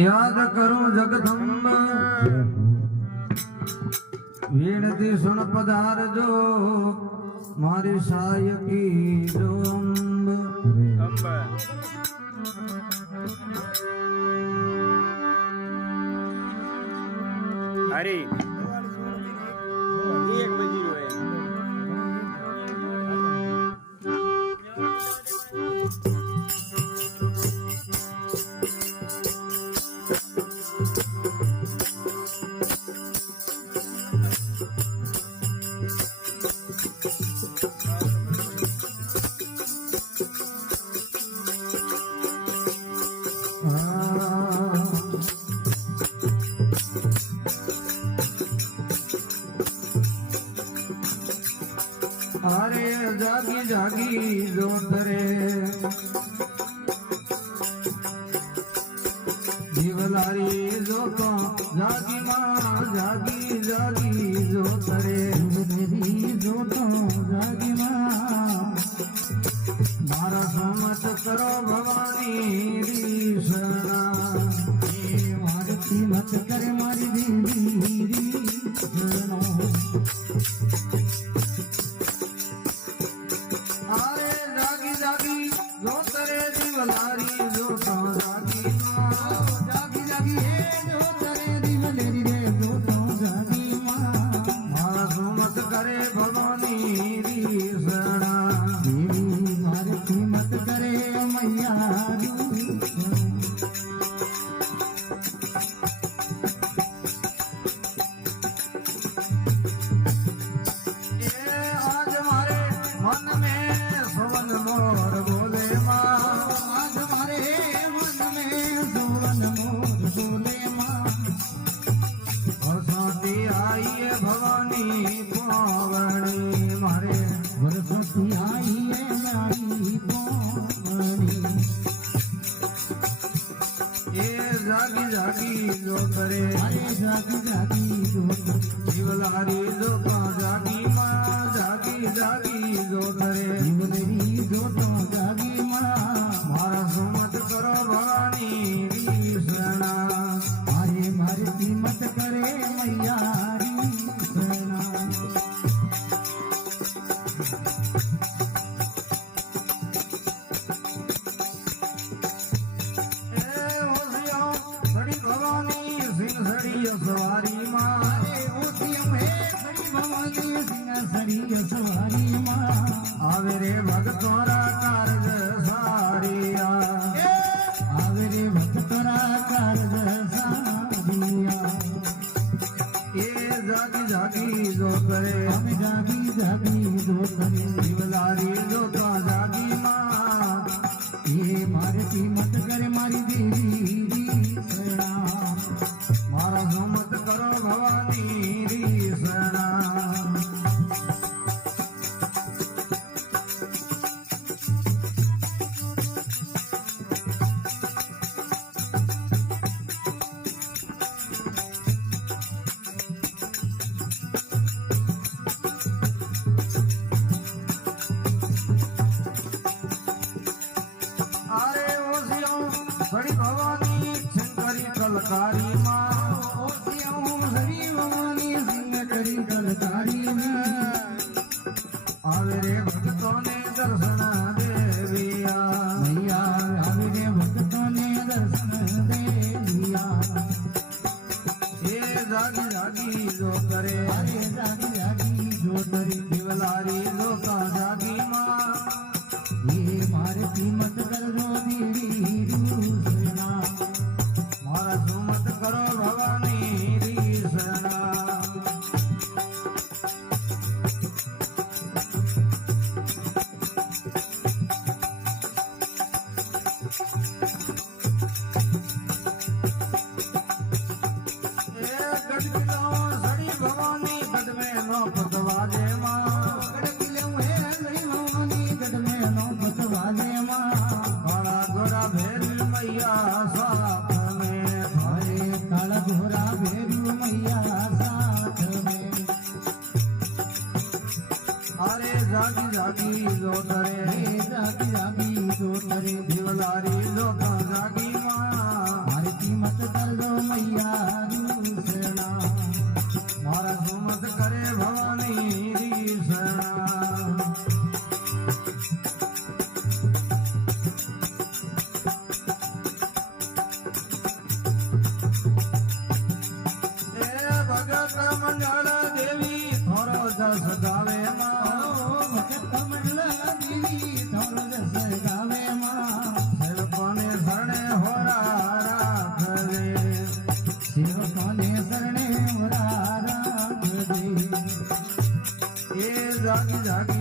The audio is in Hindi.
याद करूं जगदम्ब वीणती सुन पधार जो मारी साय की जो अम्ब अरे एक बजी है अरे जागी जागी जोत रे जीवलारी जोतो जागी मां जागी जागी जोत रे मेरी जोतो जागी मां मारा समत करो भवानी री शरणा मारती मत करे मारी देवी री शरणा जागी जागी हे जो करे दिवलेरी रे जो तो जागी मां मारा सुमत करे भवानी री शरणा देवी मारती मत करे मैया आज हमारे मन में सवन मोर बोले मां आज हमारे मन में सवन मोर बोले मां बरसाती आई है भवानी पावनी मारे बरसाती आई है नारी पावनी ये जागी जागी जो करे अरे जागी जागी जो करे जीवलारी जो जागी मां जागी जागी जो करे जीवलेरी जो जागी मां मारा सुमत करो भवानी री शरणा मारे मारती मत करे मैया री शरणा भवानी सिंह सड़ी सवारी मां ओसियम है सड़ी भवानी सिंह सड़ी सवारी मां आवे रे भक्तोरा कारज सारिया आवे रे भक्तोरा कारज सारिया ये जागी जागी जो करे हम जागी जागी जो करे जीवलारी जो तो जागी मां ये मारती मत करे मारी देवी री शरणा मारा सुमत करो भवानी री शरणा बड़ी भवानी शंकरी कलकारी मां हरी भवानी शंकरी कलकारी मां आवे रे भक्तों ने दर्शन देविया मैया आवे रे भक्तों ने दर्शन देविया ये जागी जागी जो करे अरे जागी जागी जो करे दिवलारी जो का जागी मां ये मारती मत कर दो दीदी मारा सुमत करो भगवान એ જાગી જાગી